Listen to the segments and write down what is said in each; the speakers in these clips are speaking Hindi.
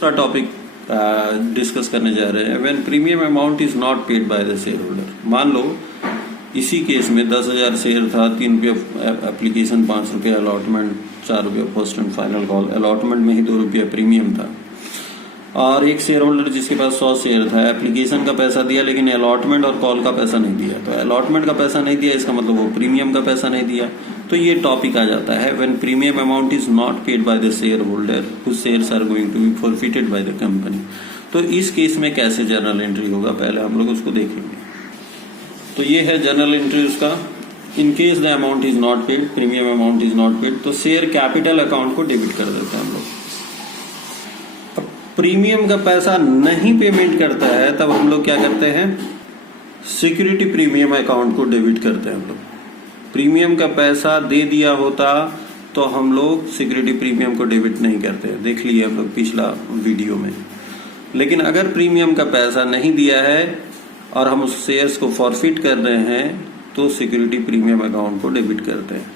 दूसरा टॉपिक डिस्कस करने जा रहे हैं। When premium amount is not paid by the share holder. मान लो इसी केस में 10,000 शेयर था, 3 रुपये एप्लीकेशन, 5 रुपये अलॉटमेंट, 4 रुपये first and final call. Allotment में ही 2 रुपये प्रीमियम था। और एक शेयर होल्डर जिसके पास 100 शेयर था, एप्लीकेशन का पैसा दिया लेकिन अलॉटमेंट और कॉल का पैसा नहीं दिया। तो अलॉटमेंट का पैसा नहीं दिया, इसका मतलब वो प्रीमियम का पैसा नहीं दिया। तो ये टॉपिक आ जाता है when premium amount is not paid by the shareholder whose shares are going to be forfeited by the company. तो इस केस में कैसे जर्नल एंट्री होगा, पहले हम लोग उसको देखेंगे। तो ये है जनरल एंट्री उसका। In case the amount is not paid, premium amount is not paid, तो शेयर कैपिटल अकाउंट को डेबिट कर देते हैं हम लोग। प्रीमियम का पैसा नहीं पेमेंट करता है तब हम लोग क्या करते हैं, सिक्योरिटी प्रीमियम अकाउंट को डेबिट करते हैं हम लोग। प्रीमियम का पैसा दे दिया होता तो हम लोग सिक्योरिटी प्रीमियम को डेबिट नहीं करते, देख लिए हम लोग पिछला वीडियो में। लेकिन अगर प्रीमियम का पैसा नहीं दिया है और हम उस शेयर्स को फॉरफिट कर रहे हैं तो सिक्योरिटी प्रीमियम अकाउंट को डेबिट करते हैं।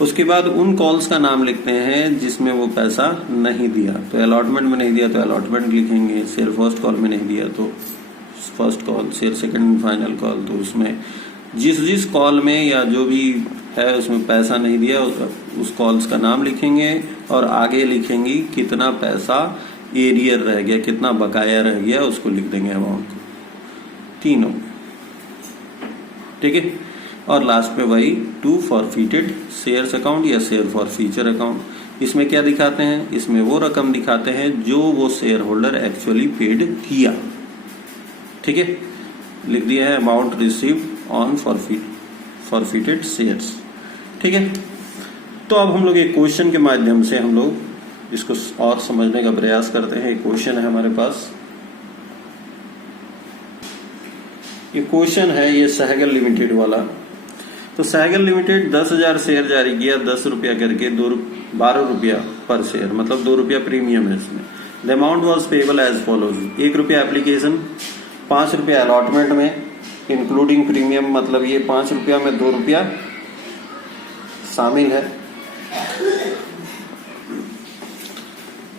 उसके बाद उन कॉल्स का नाम लिखते हैं जिसमें वो पैसा नहीं दिया। तो अलॉटमेंट में नहीं दिया तो अलॉटमेंट लिखेंगे, शेयर फर्स्ट कॉल में नहीं दिया तो first call, share second and final call. तो उसमें जिस कॉल में या जो भी है उसमें पैसा नहीं दिया उस कॉल्स का नाम लिखेंगे और आगे लिखेंगे कितना पैसा एरियर रह गया, कितना बकाया रह गया, उसको लिख देंगे अमाउंट को, तीनों। ठीक है। और लास्ट में वही टू फॉरफिटेड शेयर्स अकाउंट या शेयर फॉर फ्यूचर अकाउंट। इसमें क्या दिखाते हैं, इसमें वो रकम दिखाते हैं जो वो शेयर होल्डर एक्चुअली पेड किया। ठीक है, लिख दिया है amount received on forfeited shares. ठीक है। तो अब हम लोग एक क्वेश्चन के माध्यम से हम लोग इसको और समझने का प्रयास करते हैं। एक क्वेश्चन है हमारे पास, ये क्वेश्चन है ये सहगल लिमिटेड वाला। तो सहगल लिमिटेड 10,000 शेयर जारी किया 10 रुपया करके, 12 रुपया पर शेयर, मतलब 2 रुपया प्रीमियम है इसमें। The amount was payable as follows, 1 रुपया एप्लीकेशन, 5 रुपया अलॉटमेंट में इंक्लूडिंग प्रीमियम, मतलब ये 5 रुपया में 2 रुपया शामिल है।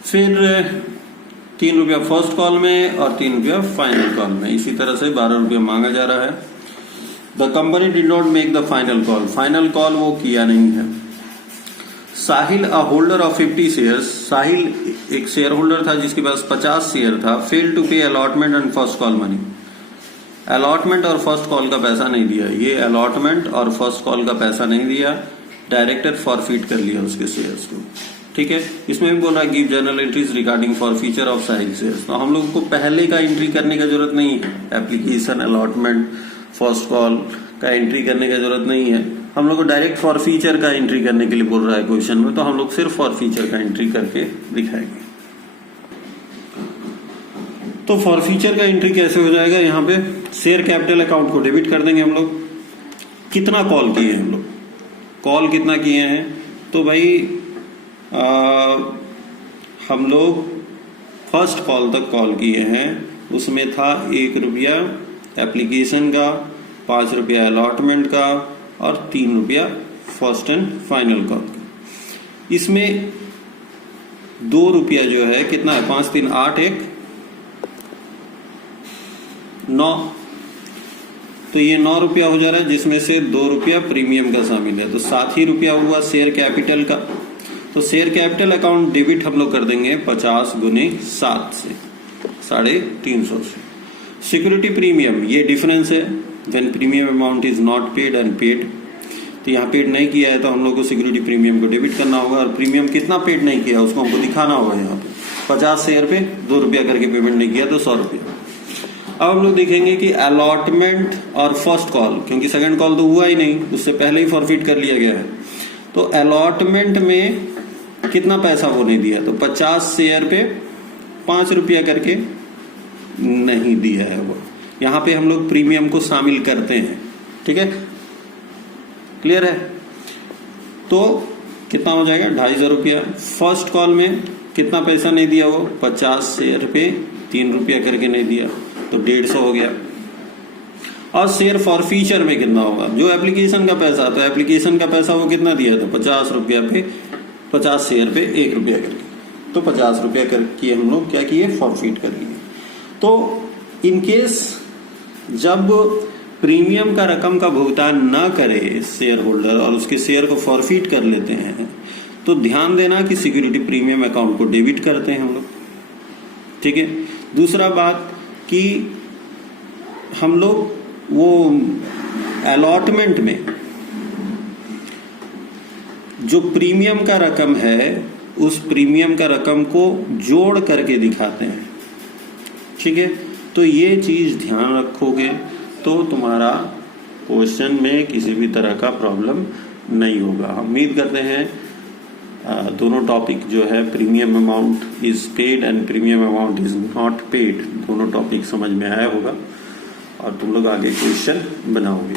फिर 3 रुपया फर्स्ट कॉल में और 3 रुपया फाइनल कॉल में। इसी तरह से 12 रुपया मांगा जा रहा है। The company did not make the final call, final call वो किया नहीं है। साहिल अ होल्डर ऑफ 50 शेयर्स, साहिल एक शेयर होल्डर था जिसके पास 50 शेयर था। फेल टू पे allotment and first call money, allotment और फर्स्ट कॉल का पैसा नहीं दिया। ये अलॉटमेंट और फर्स्ट कॉल का पैसा नहीं दिया, डायरेक्टर फॉरफिट कर लिया उसके शेयर्स को। ठीक है। इसमें भी बोल रहा है give journal entries regarding for feature of Sahil shares. तो हम लोगों को पहले का एंट्री करने का जरूरत नहीं है, एप्लीकेशन, अलॉटमेंट, फर्स्ट कॉल का एंट्री करने का जरूरत नहीं है। हम लोग को डायरेक्ट फॉर फीचर का एंट्री करने के लिए बोल रहा है क्वेश्चन में, तो हम लोग सिर्फ फॉर फीचर का एंट्री करके दिखाएंगे। तो फॉर फीचर का एंट्री कैसे हो जाएगा, यहाँ पे शेयर कैपिटल अकाउंट को डेबिट कर देंगे हम लोग। कितना कॉल किए हैं हम लोग, कॉल कितना किए हैं, तो भाई हम लोग फर्स्ट कॉल तक कॉल किए हैं। उसमें था 1 रुपया एप्लीकेशन का, 5 रुपया अलॉटमेंट का और 3 रुपया फर्स्ट एंड फाइनल कॉल का। इसमें 2 रुपया जो है कितना है, 5 3 8 1 9, तो ये 9 रुपया हो जा रहा है जिसमें से 2 रुपया प्रीमियम का शामिल है। तो 7 ही रुपया हुआ शेयर कैपिटल का। तो शेयर कैपिटल अकाउंट डेबिट हम लोग कर देंगे 50 गुने 7 से, 350 से। सिक्योरिटी प्रीमियम ये डिफरेंस है, when premium amount is not paid and paid. तो यहाँ पेड नहीं किया है तो हम लोग को सिक्योरिटी प्रीमियम को डेबिट करना होगा। और प्रीमियम कितना पेड नहीं किया उसको हमको दिखाना होगा। यहाँ पे 50 शेयर पे 2 रुपया करके पेमेंट नहीं किया तो 100 रुपया। अब हम लोग देखेंगे कि अलॉटमेंट और फर्स्ट कॉल, क्योंकि सेकंड कॉल तो हुआ ही नहीं, उससे पहले ही फॉरफिट कर लिया गया है। तो अलॉटमेंट में कितना पैसा वो नहीं दिया, तो 50 शेयर पे 5 रुपया करके नहीं दिया है वो। यहाँ पे हम लोग प्रीमियम को शामिल करते हैं। ठीक है, क्लियर है। तो कितना हो जाएगा, 250 रुपया। फर्स्ट कॉल में कितना पैसा नहीं दिया वो, 50 शेयर पे 3 रुपया करके नहीं दिया तो 150 हो गया। और शेयर फॉर फीचर में कितना होगा, जो एप्लीकेशन का पैसा, तो एप्लीकेशन का पैसा वो कितना दिया था, 50 रुपया पे 50 शेयर पे 1 रुपया करके। तो 50 रुपया करके हम लोग क्या किए, फॉरफिट कर लिए। तो इन केस जब प्रीमियम का रकम का भुगतान न करे शेयर होल्डर और उसके शेयर को फॉरफिट कर लेते हैं, तो ध्यान देना कि सिक्योरिटी प्रीमियम अकाउंट को डेबिट करते हैं हम लोग, ठीक है। दूसरा बात कि हम लोग वो अलॉटमेंट में जो प्रीमियम का रकम है उस प्रीमियम का रकम को जोड़ करके दिखाते हैं, ठीक है। तो ये चीज ध्यान रखोगे तो तुम्हारा क्वेश्चन में किसी भी तरह का प्रॉब्लम नहीं होगा। उम्मीद करते हैं दोनों टॉपिक जो है premium amount is paid and premium amount is not paid, दोनों टॉपिक समझ में आया होगा और तुम लोग आगे क्वेश्चन बनाओगे।